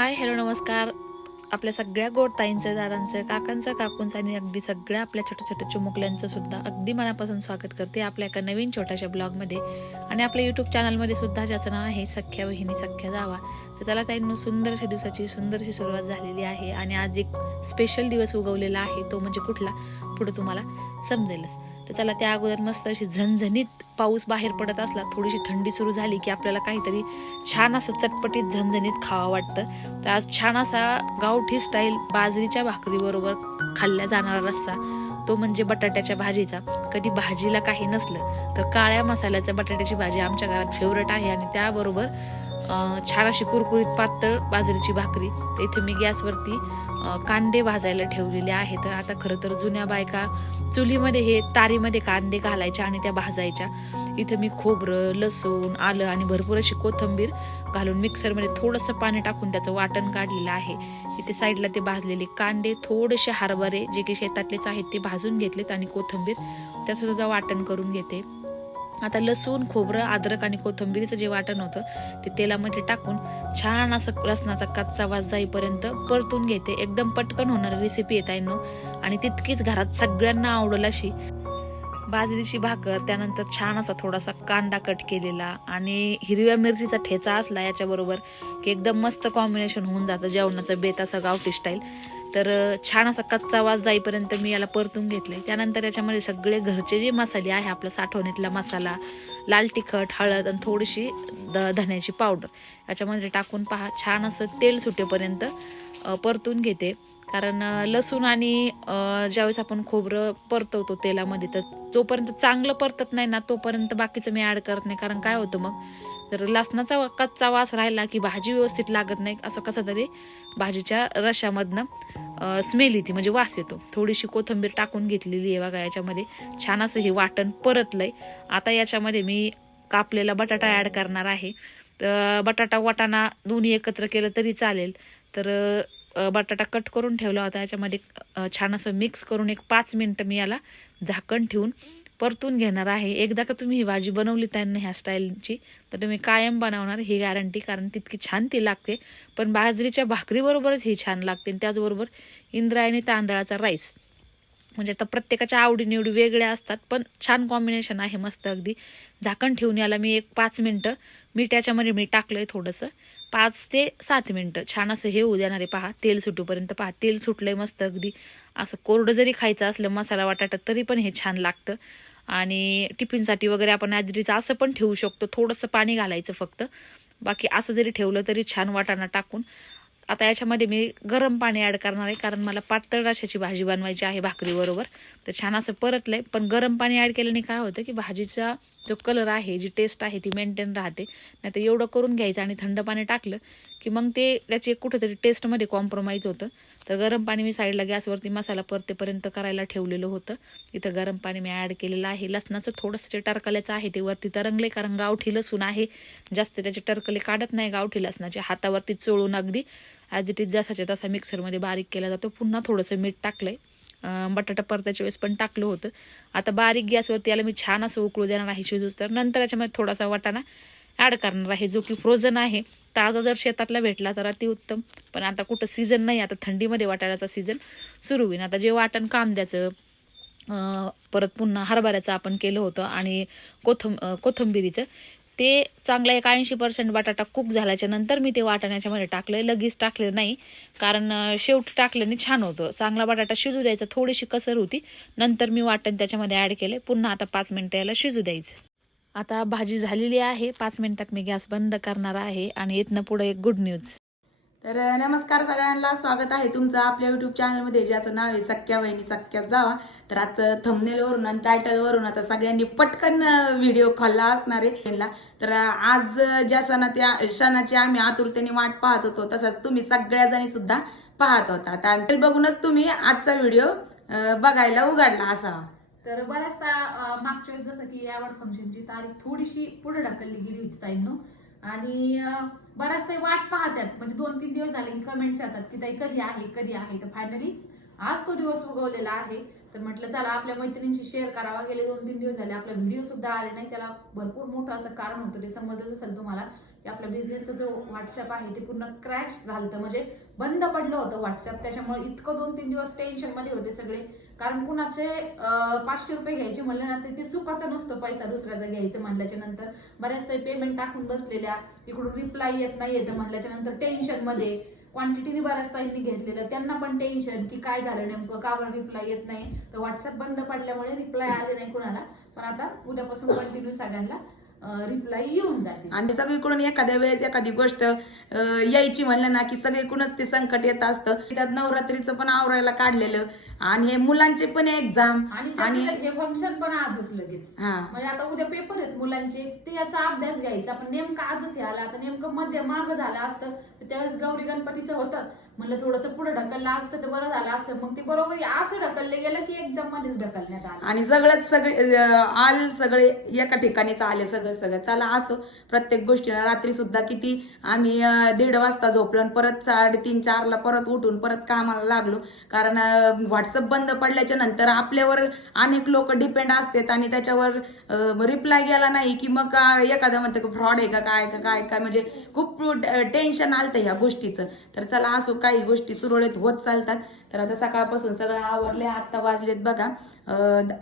Hi hello नमस्कार. आपल्या सगळ्या गोड ताईंचं दादांचं काकांचं काकूंचं आणि अगदी सगळ्या आपल्या छोट्या छोट्या चिमुकल्यांचं सुद्धा अगदी मनापासून स्वागत करते आपल्या एका नवीन छोट्याशा ब्लॉगमध्ये. आणि आपल्या यूट्यूब चॅनलमध्ये सुद्धा ज्याचं नाव आहे सख्या बहिणी सख्या जावा. तर त्याला ताईंनो सुंदरशा दिवसाची सुंदरशी सुरुवात झालेली आहे. आणि आज एक स्पेशल दिवस उगवलेला आहे. तो म्हणजे कुठला? पुढे तुम्हाला समजेलच. तर त्याला त्या अगोदर मस्त अशी झणझणीत पाऊस बाहेर पडत असला थोडीशी थंडी सुरू झाली की आपल्याला काहीतरी छान असं चटपटीत झणझणीत खावं वाटतं. तर आज छान असा गावठी स्टाईल बाजरीच्या भाकरीबरोबर खाल्ल्या जाणारा रस्सा. तो म्हणजे बटाट्याच्या भाजीचा. कधी भाजीला काही नसलं तर काळ्या मसाल्याच्या बटाट्याची भाजी आमच्या घरात फेवरेट आहे आणि त्याबरोबर छान अशी कुरकुरीत पातळ बाजरीची भाकरी. तर इथे मी गॅसवरती कांदे भाजायला ठेवलेले आहेत. आता खरं तर जुन्या बायका चुलीमध्ये हे तारीमध्ये कांदे घालायच्या आणि त्या भाजायच्या. इथं मी खोबरं लसूण आलं आणि भरपूर अशी कोथंबीर घालून मिक्सरमध्ये थोडंसं पाणी टाकून त्याचं वाटण काढलेलं आहे. इथे साईडला ते भाजलेले कांदे थोडेसे हरभरे जे की शेतातलेच आहेत ते भाजून घेतलेत आणि कोथंबीर त्याचं सुद्धा वाटण करून घेते. आता लसूण खोबरं अद्रक आणि कोथंबीरचं जे वाटण होतं ते तेलामध्ये टाकून छान असं लसणाचा कच्चा वास जाईपर्यंत परतून घेते. एकदम पटकन होणारी रेसिपी येत आहे नो आणि तितकीच घरात सगळ्यांना आवडेल अशी. बाजरीची भाकर त्यानंतर छान असा थोडासा कांदा कट केलेला आणि हिरव्या मिरचीचा ठेचा असला याच्याबरोबर की एकदम मस्त कॉम्बिनेशन होऊन जातं जेवणाचं बेत असा गावठी स्टाईल तर छान असा कच्चा वास जाईपर्यंत मी याला परतून घेतले त्यानंतर याच्यामध्ये सगळे घरचे जे मसाले आहे आपला साठवणीतला मसाला लाल तिखट हळद आणि थोडीशी द धण्याची पावडर याच्यामध्ये टाकून पहा छान असं तेल सुटेपर्यंत परतून घेते. कारण लसूण आणि ज्यावेळेस आपण खोबरं परतवतो तेलामध्ये तर जोपर्यंत चांगलं परतत नाही ना तोपर्यंत बाकीचं मी ॲड करत नाही. कारण काय होतं मग? तर लसणाचा कच्चा वास राहिला की भाजी व्यवस्थित लागत नाही असं कसं तरी भाजीच्या रशामधनं स्मेल येते म्हणजे वास येतो. थोडीशी कोथिंबीर टाकून घेतलेली आहे बघा याच्यामध्ये. छान असं हे वाटण परतलंय. आता याच्यामध्ये मी कापलेला बटाटा ऍड करणार आहे. तर बटाटा वाटाणा दोन्ही एकत्र केलं तरी चालेल. तर बटाटा कट करून ठेवला होता. याच्यामध्ये छान असं मिक्स करून एक पाच मिनटं मी याला झाकण ठेवून परतून घेणार आहे. एकदा का तुम्ही ही भाजी बनवली त्यांना ह्या स्टाईलची तर तुम्ही कायम बनवणार ही गॅरंटी कारण तितकी छान ती लागते. पण बाजरीच्या भाकरीबरोबरच ही छान लागते. आणि त्याचबरोबर इंद्रायणी तांदळाचा राईस म्हणजे आता प्रत्येकाच्या आवडीनिवडी वेगळ्या असतात पण छान कॉम्बिनेशन आहे मस्त अगदी. झाकण ठेवून याला मी एक पाच मिनटं मी त्याच्यामध्ये मी टाकलंय थोडंसं. पाच ते सात मिनटं. छान असं हे होऊ देणारे पहा तेल सुटूपर्यंत पहा तेल सुटलंय मस्त अगदी. असं कोरडं जरी खायचं असलं मसाला वाटाटा तरी पण हे छान लागतं. आणि टिफिनसाठी वगैरे आपण ॲजरीचं असं पण ठेवू शकतो थोडंसं पाणी घालायचं फक्त. बाकी असं जरी ठेवलं तरी छान वाटाणा टाकून. आता याच्यामध्ये मी गरम पाणी ॲड करणार आहे कारण मला पातळ रशाची भाजी बनवायची आहे भाकरीबरोबर. तर छान असं परतलं आहे पण गरम पाणी ॲड केल्याने काय होतं की भाजीचा जो कलर आहे जी टेस्ट आहे ती मेंटेन राहते. नाही तर एवढं करून घ्यायचं आणि थंड पाणी टाकलं की मग ते त्याची कुठेतरी टेस्टमध्ये कॉम्प्रोमाइज होतं. तर गरम पाणी मी साईडला गॅसवरती मसाला परतेपर्यंत करायला ठेवलेलं होतं. इथं गरम पाणी मी ॲड केलेलं आहे. लसणाचं थोडंसं जे टरकल्याचं आहे ते वरती तरंगले कारण गावठी लसूण आहे. जास्त त्याचे टरकले काढत नाही गावठी लसणाचे. हातावरती चोळून अगदी ॲज इट इज जसाच्या तसा मिक्सरमध्ये बारीक केला जातो. पुन्हा थोडंसं मीठ टाकलंय. आहे बटाटा परताच्या वेळेस पण टाकलं होतं. आता बारीक गॅसवरती याला मी छान असं उकळू देणार आहे शिजूस. तर नंतर याच्यामध्ये थोडासा वाटाणा ॲड करणार आहे. जो की फ्रोझन आहे ताजा जर शेतातला भेटला तर अतिउत्तम पण आता कुठं सीझन नाही आता थंडीमध्ये वाटाण्याचा सीझन सुरू होईल. आता जे वाटण कांद्याचं परत पुन्हा हरभऱ्याचं आपण केलं होतं आणि कोथं कोथंबिरीचं ते चांगलं एक ऐंशी पर्सेंट बटाटा कुक झाल्याच्यानंतर मी ते वाटाण्याच्यामध्ये टाकलं लगेच टाकले नाही. कारण शेवट शेवटी टाकल्याने छान होतं. चांगला बटाटा शिजू द्यायचा. थोडीशी कसर होती. नंतर मी वाटण त्याच्यामध्ये ॲड केले पुन्हा आता पाच मिनटं याला शिजू द्यायचं. आता भाजी झालेली आहे. पाच मिनिटात मी गॅस बंद करणार आहे. आणि इथनं पुढे एक गुड न्यूज तर नमस्कार सगळ्यांना. स्वागत आहे तुमचं आपल्या युट्यूब चॅनलमध्ये ज्याचं नाव आहे सख्या वहिनी सख्यात जावा. तर आजचं थंबनेलवरून आणि टायटलवरून आता सगळ्यांनी पटकन व्हिडिओ खाल्ला असणार आहे. त्यांना. तर आज ज्या ज्या सणाच्या सणाची आम्ही आतुरतेने वाट पाहत होतो तसंच तुम्ही सगळ्याजणी सुद्धा पाहत होता. तर बघूनच तुम्ही आजचा व्हिडिओ बघायला उघडला असावा. तर बऱ्याचदा मागच्या जसं की यावर फंक्शनची तारीख थोडीशी पुढे ढकलली गेली होती ताईंनो. आणि बऱ्याच ताई वाट पाहतात. म्हणजे दोन तीन दिवस झाले की कमेंट्स येतात की ताई कधी आहे कधी आहे. तर फायनली आज तो दिवस उगवलेला आहे. तर म्हटलं चला आपल्या मैत्रिणींशी शेअर करावा. गेले दोन तीन दिवस झाले आपला व्हिडिओ सुद्धा आले नाही. त्याला भरपूर मोठं असं कारण होतं. ते समजलं असेल तुम्हाला की आपला बिझनेसचा जो व्हॉट्सअप आहे ते पूर्ण क्रॅश झालं म्हणजे बंद पडलं होतं व्हॉट्सअप त्याच्यामुळे इतकं दोन तीन दिवस टेन्शनमध्ये होते सगळे. कारण कुणाचे पाचशे रुपये घ्यायचे म्हणलं ना तर ते सुखाचा नसतो पैसा दुसऱ्याचा घ्यायचं म्हणल्याच्या नंतर. बऱ्याच काही पेमेंट टाकून बसलेल्या इकडून रिप्लाय येत नाही येतं म्हणल्याच्या नंतर टेन्शनमध्ये. क्वांटिटीने बऱ्याच ताईंनी घेतलेलं. त्यांना पण टेन्शन की काय झालं नेमकं का बरं रिप्लाय येत नाही? तर व्हॉट्सअप बंद पडल्यामुळे रिप्लाय आले नाही कुणाला. पण आता उद्यापासून कंटिन्यू सगळ्यांना रिप्लाय येऊन जाते. आणि सगळीकडून एखाद्या वेळेस एखादी गोष्ट यायची म्हणलं ना की सगळीकडूनच ते संकट येत असतं. त्यात नवरात्रीचं पण आवरायला काढलेलं. आणि हे मुलांचे पण एक्झाम आणि हे फंक्शन पण आजच लगेच. म्हणजे आता उद्या पेपर आहेत मुलांचे. ते याचा अभ्यास घ्यायचा. पण नेमकं आजच हे आला. आता नेमकं मध्ये माग झालं असतं. त्यावेळेस गौरी गणपतीचं होतं. म्हणलं थोडंसं पुढे ढकललं असतं तर बरं झालं असतं. मग ते बरोबर असं ढकललं गेलं की एक्झाम मध्येच ढकलण्यात आलं. आणि सगळंच सगळे अं, आल सगळे एका ठिकाणीच आले सगळं सगळं. चला असो प्रत्येक गोष्टीला रात्री सुद्धा किती आम्ही अं, दीड वाजता झोपलो आणि परत साडेतीन चारला परत उठून परत कामाला लागलो. कारण व्हॉट्सअप बंद पडल्याच्या नंतर आपल्यावर अनेक लोक डिपेंड असतात आणि त्याच्यावर रिप्लाय गेला नाही की मग एखादा एखादं म्हणतं फ्रॉड आहे का काय का काय काय म्हणजे खूप टेन्शन आलतं ह्या गोष्टीचं. तर चला असो काय काही गोष्टी सुरळीत होत चालतात. तर आता सकाळपासून सगळं आवरले आत्ता वाजलेत बघा.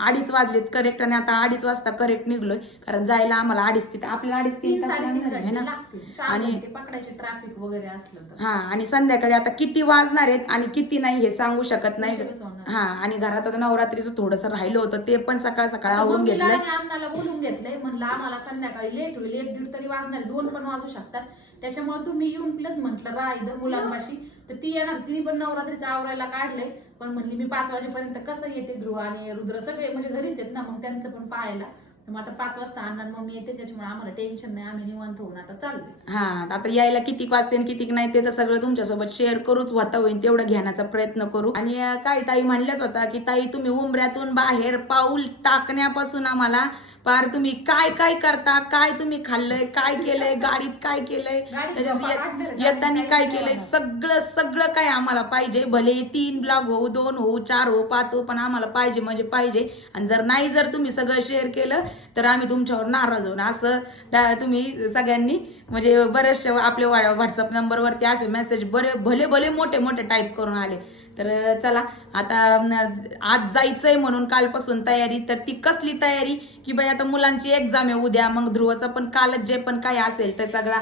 अडीच वाजलेत करेक्ट आणि आता अडीच वाजता करेक्ट निघलोय. कारण जायला आम्हाला अडीच तिथे आपल्याला अडीच तीन आहे ना? आणि- पकडायचे ट्रॅफिक वगैरे असलं हा आणि संध्याकाळी आता किती वाजणार आहेत आणि किती नाही हे सांगू शकत नाही. हा आणि घरात आता नवरात्रीचं थोडंसं राहिलं होतं ते पण सकाळ सकाळ आवरून आणि अण्णाला बोलून घेतलंय. म्हणलं आम्हाला संध्याकाळी लेट होईल एक दीड तरी वाजणार दोन पण वाजू शकतात. त्याच्यामुळे तुम्ही येऊन प्लस म्हटलं राहा इथं मुलांपाशी. तर ती येणार तिने पण नवरात्रीचं आवरायला काढले पण म्हणली मी पाच वाजेपर्यंत कसं येते ध्रुव आणि रुद्र? सगळे म्हणजे घरीच आहेत ना मग त्यांचं पण पाहायला. मग आता पाच वाजता अण्णा मम्मी येते त्याच्यामुळे आम्हाला टेन्शन नाही आम्ही निवांत होऊन आता चालू हा आता यायला किती वाजते आणि किती नाही ते तर सगळं तुमच्यासोबत शेअर करूच होता होईल तेवढं घेण्याचा प्रयत्न करू. आणि काय ताई म्हणल्याच होता की ताई तुम्ही उंबऱ्यातून बाहेर पाऊल टाकण्यापासून आम्हाला पार तुम्ही काय काय करता? काय तुम्ही खाल्लंय? काय केलंय? गाडीत काय केलंय? त्याच्यात येताना काय केलंय? सगळं सगळं काय आम्हाला पाहिजे. भले तीन ब्लॉग हो दोन हो चार हो पाच हो पण आम्हाला पाहिजे म्हणजे पाहिजे. आणि जर नाही जर तुम्ही सगळं शेअर केलं तर आम्ही तुमच्यावर नाराज होऊ असं तुम्ही सगळ्यांनी म्हणजे बरेचसे आपले व्हॉट्सअप नंबरवरती असे मेसेज बरे भले भले मोठे मोठे टाईप करून आले. तर चला. आता आज जायचंय म्हणून कालपासून तयारी. तर ती कसली तयारी? की बाई आता मुलांची एक्झाम आहे उद्या मग ध्रुवचं पण कालच जे पण काय असेल तर सगळा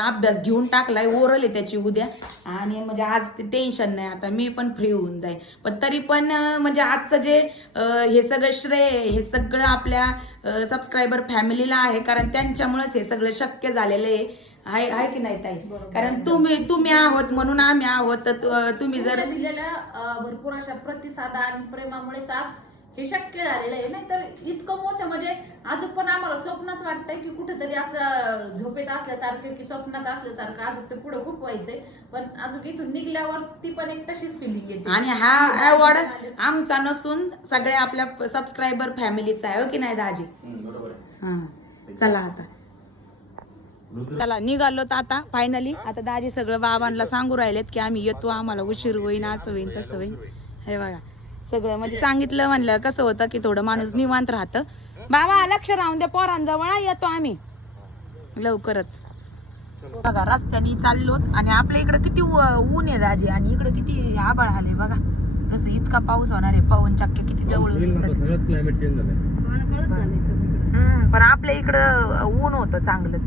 अभ्यास घेऊन टाकलाय ओरल आहे त्याची उद्या. आणि म्हणजे आज टेन्शन नाही आता मी पण फ्री होऊन जाईल पण तरी पण म्हणजे आजचं जे हे सगळं श्रेय हे सगळं आपल्या सबस्क्रायबर फॅमिलीला आहे कारण त्यांच्यामुळेच हे सगळं शक्य झालेलं आहे. आहे आहे की नाही ताई. कारण तुम्ही तुम्ही आहोत म्हणून आम्ही आहोत तर तु- तुम्ही जर दिलेल्या भरपूर अशा प्रतिसाद आणि प्रेमामुळेच आज हे शक्य झालेलं आहे. नाही तर इतकं मोठं म्हणजे अजून पण आम्हाला स्वप्नच वाटतंय की कुठेतरी असं झोपेत असल्यासारखं की स्वप्नात असल्यासारखं अजून तर पुढे खूप व्हायचंय. पण अजून इथून निघल्यावर ती पण एक तशीच फिलिंग येते. आणि हा अवॉर्ड आमचा नसून सगळ्या आपल्या सबस्क्रायबर फॅमिलीचा आहे हो की नाही दाजी? हम्म, बरोबर आहे. हा चला आता. चला निघालो तर आता फायनली आता दाजी सगळं बाबांना सांगू राहिलेत की आम्ही येतो आम्हाला उशीर होईन असं होईन तसं होईन. हे बघा. सगळं. म्हणजे सांगितलं म्हणलं कसं होतं की थोडं माणूस निवांत राहतं. बाबा लक्ष राहून द्या पोरांजवळ हा, येतो आम्ही. लवकरच. बघा रस्त्याने चाललो आणि आपल्या इकडे किती ऊन आहे दाजी आणि इकडे किती आबाळ आले बघा. कसं इतका पाऊस होणार आहे. पवन चक्के किती जवळ दिसतात पण आपल्या इकडं ऊन होतं चांगलंच.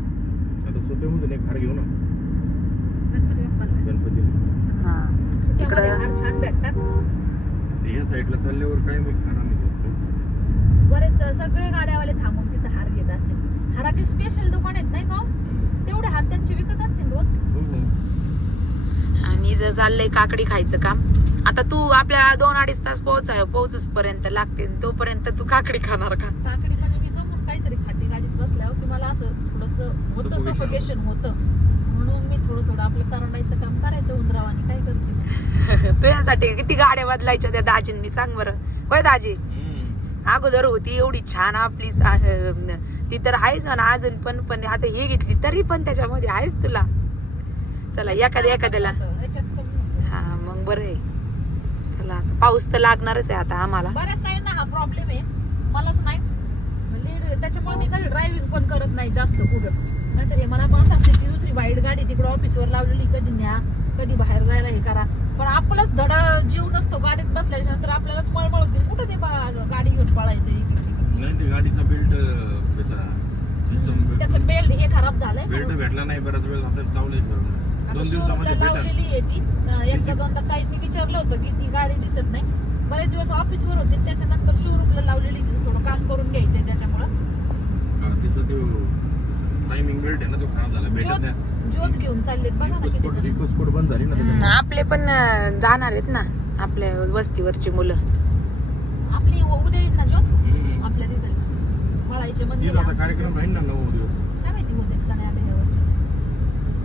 हा. इकडं छान भेटतात. ते या साईडला चालल्यावर काय मग. बरेच सगळे गाड्यावाले थांबून तिथं हार घेत असतील हाराचे स्पेशल दुकान आहेत नाही का. तेवढे हार त्यांचे विकत असतील रोज हो, हो. आणि जर चाललंय काकडी खायचं काम आता तू आपल्या दोन अडीच तास पोहोचाय पोहोचूस पर्यंत लागते तोपर्यंत तू काकडी खाणार का काकडी पण मी गमून काहीतरी खाते गाडीत बसल्यावर की मला असं थोडस होतं. सफोकेशन होतं म्हणून मी थोडं थोडं आपलं करंडायचं काम करायचं उंदरावानी काय करते? तुझ्यासाठी किती गाड्या बदलायच्या त्या दाजींनी सांग बरं. होय दाजी. अगोदर होती एवढी छान आपली ती तर आहेच ना अजून पण पण आता हे घेतली तरी पण त्याच्यामध्ये आहेच तुला. चला एखाद्या एखाद्याला. हा मग बरं आहे. चला चला आता पाऊस तर लागणारच आहे आता आम्हाला. बऱ्याच साईडना हा प्रॉब्लेम आहे. मलाच नाही. लीड त्याच्यामुळे मी कधी ड्रायव्हिंग पण करत नाही जास्त कुठं. नाहीतर हे मला पण असते की दुसरी वाईट गाडी तिकडे ऑफिसवर लावलेली कधी न्या कधी बाहेर जायला हे करा. पण आपलाच धडा जीव नसतो गाडीत बसल्याच्या नंतर आपल्यालाच मळमळ होती. कुठं ते गाडी घेऊन पळायचं इकडे तिकडे. नाही ते गाडीचा बेल्ट त्याचा बेल्ट हे खराब झालंय. बेल्ट भेटला नाही बराच वेळ दोन दिवसामध्ये लावलेली आहे ती. एकदा दोनदा ताईंनी विचारलं होतं की ती गाडी दिसत नाही. बरेच दिवस ऑफिसवर होते. त्याच्यानंतर शोरूमला लावलेली तिथे थोडं काम करून घ्यायचंय त्याच्यामुळं. तिथं तो आहे ना तो खराब झाला भेटत ज्योत नाही ज्योत घेऊन चाललेत बघा ना किती इकोस्पोर्ट जण. इकोस्पोर्ट बंद झाली ना हम्म, त्याच्यामुळे. आपले पण अं, जाणार आहेत ना आपल्या वस्तीवरची मुलं आपली उद्या येईल ना ज्योत हम्म. आपल्या तिथलची मळायचे मंदिर तिथं आता. कार्यक्रम राहील ना नऊ दिवस काय माहिती होते का नाही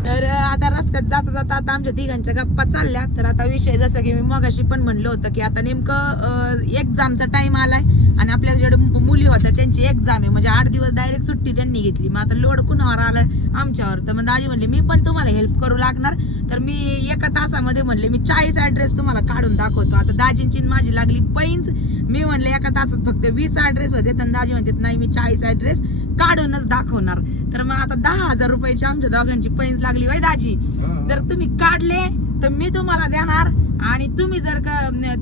तर आता रस्त्यात जाता जाता आता आमच्या तिघांच्या गप्पा चालल्या. तर आता विषय जसं की मी मगाशी पण म्हणलं होतं की आता नेमकं एक्झामचा टाइम आलाय आणि आपल्या जेवढे मुली होत्या त्यांची एक्झाम आहे. म्हणजे आठ दिवस डायरेक्ट सुट्टी त्यांनी घेतली. मग आता लोड कुणावर आलं आमच्यावर. तर मग दाजी म्हणले मी पण तुम्हाला हेल्प करू लागणार. तर मी एका तासामध्ये म्हणले मी चाळीस ॲड्रेस तुम्हाला काढून दाखवतो. आता दाजींची माझी लागली पैंच मी म्हणले एका तासात फक्त वीस ॲड्रेस होते. आणि दाजी म्हणतात नाही मी चाळीस ॲड्रेस काढूनच दाखवणार. तर मग आता दहा हजार रुपयाची आमच्या दोघांची पैंच लागली वय दाजी. जर तुम्ही काढले तर मी तुम्हाला देणार. आणि तुम्ही जर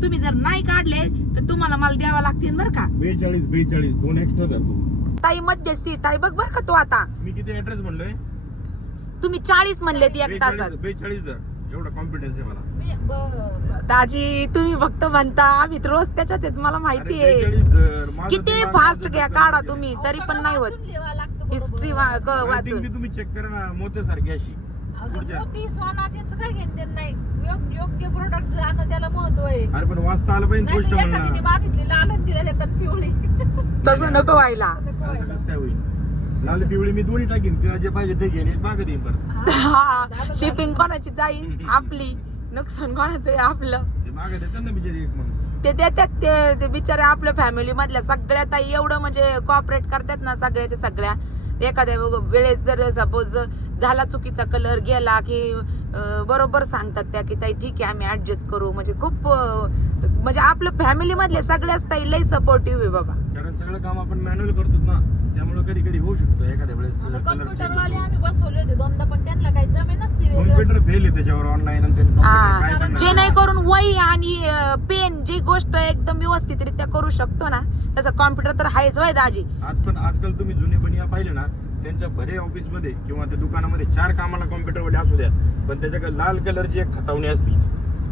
तुम्ही जर नाही काढले तर तुम्हाला मला द्यावा लागतील बरं का? बेचाळीस बेचाळीस. दोन एक्स्ट्रा धर तू. ताई मध्यस्थी ताई बघ बरं का तू आता. मी किती ऍड्रेस म्हणलोय? तुम्ही चाळीस म्हणले ती एक तासात. बेचाळीस धर. एवढा कॉन्फिडन्स आहे मला. दाजी तुम्ही फक्त म्हणता आम्ही रोज त्याच्यात आहेत मला माहिती आहे. 42 धर. माझं किती फास्ट घ्या काढा तुम्ही तरी पण नाही होत. हिस्ट्री वाचून. तुम्ही चेक करा ना मोत्यासारखी अशी. ते घेणं योग्य- प्रोडक्ट जाणं त्याला महत्त्व आहे. अरे पण वाचता आलं पाहिजे नाही गोष्ट तर एखाद्याने म्हणणार मागितली लाल आणि तिला देतात पिवळी. तसं नको व्हायला. नको असं व्हायला. कसं काय होईल? लाल पिवळी मी दोन्ही टाकीन तिला जे पाहिजे ते घेईन मागत येईन परत. हा, शिपिंग. कोणाची जाईल? आपली. नुकसान कोणाचं आहे आपलं? ते मागत येतात ना बिचारी एक मग ते देतात ते ते बिचारे आपल्या फॅमिली मधल्या सगळ्या ताई एवढं म्हणजे कॉपरेट करतात ना सगळ्याच्या सगळ्या. एखाद्या वेळेस जर सपोज झाला चुकीचा कलर गेला की अं, बरोबर सांगतात त्या की ताई ठीक आहे आम्ही ऍडजस्ट करू. म्हणजे खूप अं, म्हणजे आपल्या फॅमिली मधल्या सगळ्याच ताई लई सपोर्टिव्ह आहे बाबा. कारण सगळं काम आपण मॅन्युअल करतो ना. त्यामुळे कधी कधी होऊ शकतो. एखाद्या वेळेस आता कलर कम्प्युटर वाले आम्ही बसवले होते. दोनदा पण त्यांना काही जमे नसते कॉम्प्युटर फेल आहे त्याच्यावर ऑनलाईन आणि त्यांनी हा. computer काय करणार? जे नाही करून वही आणि पेन जी गोष्ट एकदम व्यवस्थितरित्या करू शकतो ना त्याचा कॉम्प्युटर तर आहेच वय दाजी. आज पण आजकाल तुम्ही जुने बनिया पाहिले ना त्यांच्या भरे ऑफिसमध्ये किंवा त्या दुकानामध्ये चार कामाला कॉम्प्युटर वाले असू द्या पण त्याच्याकडे लाल कलरची एक खतावणी असती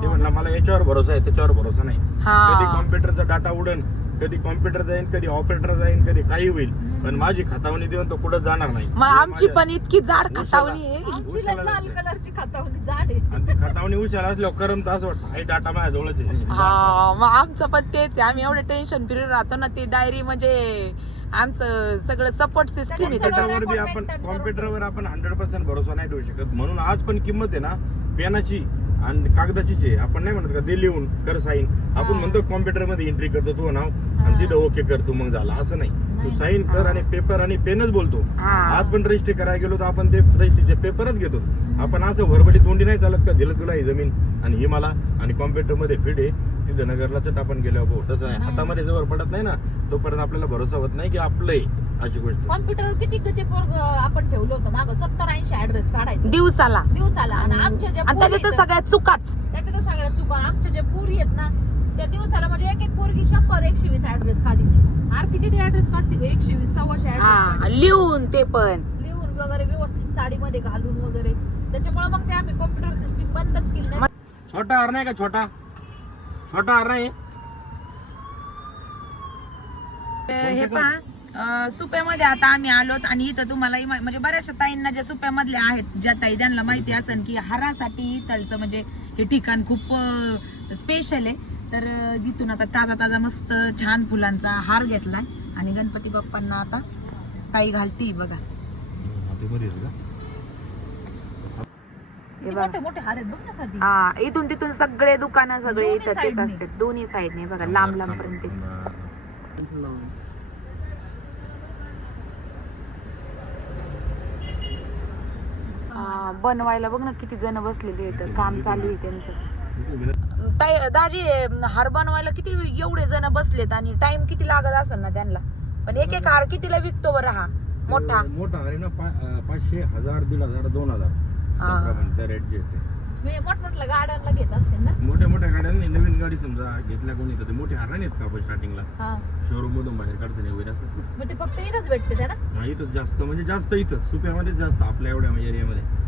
ते म्हणला मला याच्यावर भरोसा आहे त्याच्यावर भरोसा नाही. कधी हा कॉम्प्युटरचा डाटा उडन कधी कॉम्प्युटर जाईन कधी ऑपरेटर जाईन कधी काही होईल. पण माझी खतावणी देऊन तो कुठं जाणार नाही. मग आमची पण इतकी जाड. खतावणी आहे. आमची लय लाल कलरची खातावली जाड आहे. आणि ती खतावणी उशाला असल्यावर करम तर असं वाटतं. हा डाटा माझ्या जवळच आहे. हा मग आमचं पण तेच आहे. आम्ही एवढं टेन्शन फ्री राहतो ना ती डायरी म्हणजे आमचं सगळं सपोर्ट सिस्टीम आहे त्याच्यावर त्याच्यावर बी आपण कॉम्प्युटरवर आपण हंड्रेड पर्सेंट भरोसा नाही ठेवू शकत. म्हणून आज पण किंमत आहे ना पेनाची आणि कागदाचीच आहे. आपण नाही म्हणत का दे लिहून कर साईन आपण. म्हणतो कॉम्प्युटरमध्ये एंट्री करतो तू नाव आणि. तिथं ओके कर तू मग झालं. असं नाही. तू. साईन कर आणि पेपर आणि पेनच बोलतो. आज पण रजिस्ट्री करायला गेलो तर आपण ते रजिस्ट्रीचे पेपरच घेतो. आपण असं वरबडी तोंडी नाही चालत का दिलं तुला ही जमीन आणि ही मला आणि कॉम्प्युटरमध्ये फिड आहे. तिथं नगरला चट आपण गेलो भाऊ तसं नाही. हातामध्ये जवळ पडत नाही ना. तोपर्यंत आपल्याला भरोसा होत नाही की आपलं आहे. अशी गोष्ट. कॉम्प्युटर किती किती पोरग आपण ठेवलं होतं? माग सत्तर ऐंशी ऍड्रेस काढायचं. दिवसाला. दिवसाला. आणि आमच्या ज्या आणि त्याच्यात तर आहेत, सगळ्यात चुकाच. त्याच्या तर सगळ्या चुका. आमच्या ज्या पुरी आहेत ना त्या दिवसाला म्हणजे एक एक पोरगी शंभर एकशे वीस ऍड्रेस काढली आरती किती ऍड्रेस काढते? एकशे वीस सव्वाशे हा ऍड्रेस लिहून ते पण. लिहून वगैरे व्यवस्थित साडीमध्ये घालून वगैरे. त्याच्यामुळे मग ते आम्ही कॉम्प्युटर सिस्टीम बंदच केली नाही. छोटा हार नाही का? छोटा? छोटा हार नाही? हे पहा. सुप्यामध्ये आता आम्ही आलोत आणि इथं तुम्हाला म्हणजे बऱ्याचशा ताईंना ज्या सुप्यामधल्या आहेत ज्या ताई त्यांना माहिती असेल की हारासाठी इथलचं म्हणजे हे ठिकाण खूप स्पेशल आहे. तर अं, इथून आता ताजा ताजा मस्त छान फुलांचा हार घेतलाय. आणि गणपती बाप्पांना आता ताई घालती बघा. हे किती बघा. मोठे मोठे हार आहेत बघण्यासाठी. हा इथून तिथून सगळे दुकानं सगळे दोन्ही इथं. असतात. दोन्ही साईडने बघा लांब लांब पर्यंत बनवायला बघ ना किती जण बसलेले आहेत काम चालू आहे त्यांचं. ताई दाजी हार बनवायला किती एवढे जण बसलेत आणि टाइम किती लागत असेल ना त्यांना? पण एक एक हार कितीला विकतो बरं हा? मोठा. मोठा आहे ना पाचशे हजार दीड हजार दोन हजार. रेट जे आहे ते. मी मोठमोठल्या गाड्यांना घेत असते ना? मोठ्या मोठ्या गाड्यांनी नवीन गाडी समजा घेतल्या कोणी तर ते मोठे हार नाही आहेत का आपण स्टार्टिंगला हा. शोरूम मधून बाहेर काढताना वगैरे असं? मग ते फक्त इथंच भेटते त्या ना हा, इथं जास्त म्हणजे जास्त इथं सुप्यामध्येच जास्त आपल्या एवढ्या एरियामध्ये.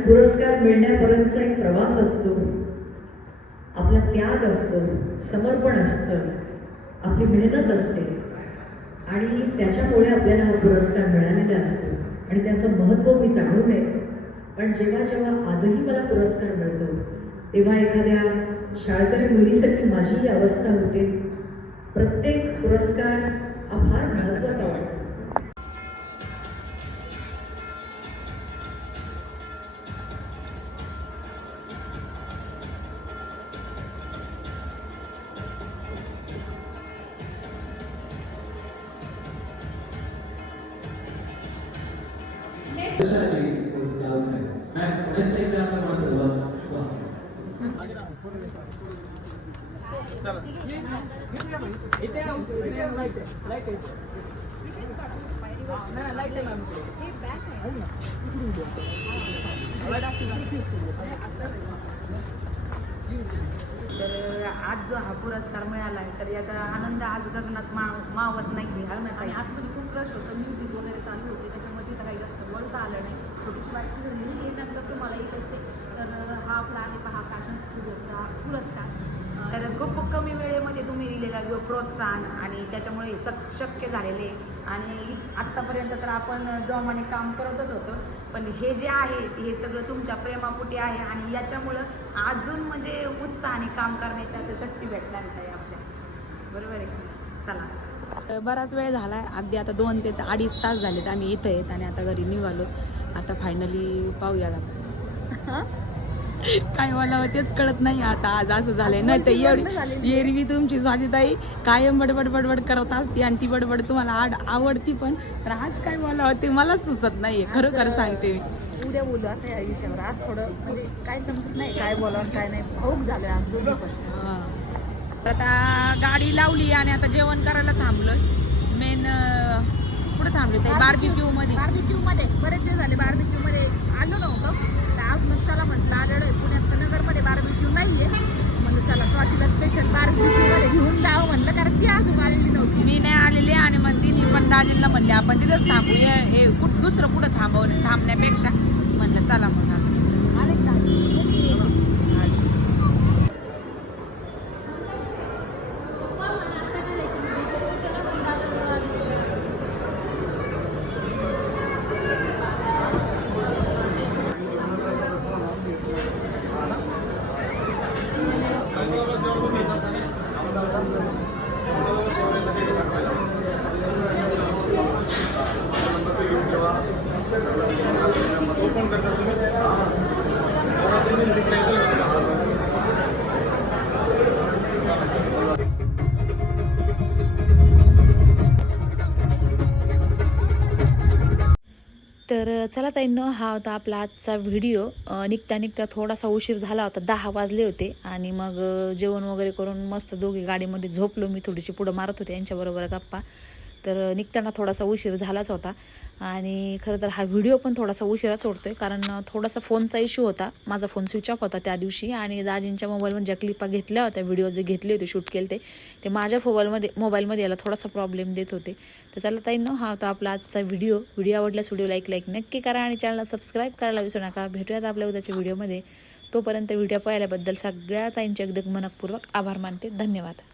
पुरस्कार मिळण्यापर्यंतचा एक प्रवास असतो. आपला त्याग असतो समर्पण असतं आपली मेहनत असते. आणि त्याच्यामुळे आपल्याला हा पुरस्कार मिळालेला असतो. आणि त्याचं महत्त्व मी जाणू नये पण जेव्हा जेव्हा आजही मला पुरस्कार मिळतो तेव्हा एखाद्या शाळकरी मुलीसाठी माझीही अवस्था होते. प्रत्येक पुरस्कार तर आज जो हा पुरस्कार मिळाला आहे तर याचा आनंद आज गगनात मा मावत नाही आहे आणि आतमध्ये खूप रश होतं म्युझिक वगैरे चालू होतं. त्याच्यामध्ये काही जास्त बोलता आलं नाही. छोटीशी बाईक झाली हे नंतर तुम्हाला येत असते. तर हा आपला आहे पहा फॅशन स्टुडिओचा पुरस्कार अं, तर खूप कमी वेळेमध्ये तुम्ही दिलेला प्रोत्साहन आणि त्याच्यामुळे सक शक्य झालेले आणि आत्तापर्यंत तर आपण जोमाने काम करतच होतो. पण हे जे आहे हे सगळं तुमच्या प्रेमापुटी आहे आणि याच्यामुळं अजून म्हणजे उत्साहाने काम करण्याची आता शक्ती भेटणार आहे आपल्या बरोबर आहे चला. बराच वेळ झाला आहे अगदी आता दोन ते अडीच तास झालेत आम्ही इथं येत आणि आता घरी निघालो. आता फायनली पाहूया आता. काय मला तेच कळत नाही. आता आज असं झालंय. नाही तर एवढी एरवी तुमची स्वातीताई कायम बडबड बडबड करत असते आणि ती बडबड तुम्हाला आड आवडती पण पण आज काय मला ते मला सुचत नाहीये. खरोखर सांगते मी. उद्या बोलू या विषयावर. आज थोडं म्हणजे काय समजत नाही काय बोलावं काय नाही. भाऊक झालं आज दोघं पण. तर आता गाडी लावली आणि आता जेवण करायला थांबलोय. मेन कुठं थांबले ते? बार्बिक्यू मध्ये. बार्बिक्यू मध्ये. बरेच दिवस झाले बार्बिक्यू मध्ये आलो नव्हतो. तर आज मग चला म्हटलं आलेलो आहे पुण्यात तर नगरमध्ये बार्बिक्यू नाहीये. म्हणलं चला स्वातीला स्पेशल बार्बिक्यू मध्ये घेऊन जावं म्हणलं कारण ती अजून आलेली नव्हती. मी नाही आलेले आणि मग तिने पण दाजींना म्हणले आपण तिथंच थांबूया. हे कुठ दुसरं कुठं थांबव थांबण्यापेक्षा. म्हणलं चला मग तर चला ताईंनो हा होता आपला आजचा व्हिडिओ निघता निघता थोडासा उशीर झाला होता दहा वाजले होते. आणि मग जेवण वगैरे करून मस्त दोघी गाडीमध्ये झोपलो मी थोडीशी पुढं मारत होते यांच्याबरोबर गप्पा. तर निघताना थोडासा उशीर झालाच होता. आणि खरं तर हा व्हिडिओ पण थोडासा उशीराच सोडतो आहे कारण थोडासा फोनचा इश्यू होता. माझा फोन स्विच ऑफ होता त्या दिवशी आणि दाजींच्या मोबाईलमध्ये ज्या क्लिपा घेतल्या होत्या व्हिडिओ जे घेतले होते शूट केले ते ते माझ्या मोबाईलमध्ये मोबाईलमध्ये याला थोडासा प्रॉब्लेम देत होते. तर चला ताईंनो हा होता आपला आजचा व्हिडिओ व्हिडिओ आवडल्यास व्हिडिओ लाईक लाईक नक्की करा आणि चॅनलला सबस्क्राईब करायला विसरू नका. भेटूयात आपल्या उद्याच्या व्हिडिओमध्ये तोपर्यंत व्हिडिओ पाहिल्याबद्दल सगळ्या ताईंचे अगदी मनपूर्वक आभार मानते. धन्यवाद.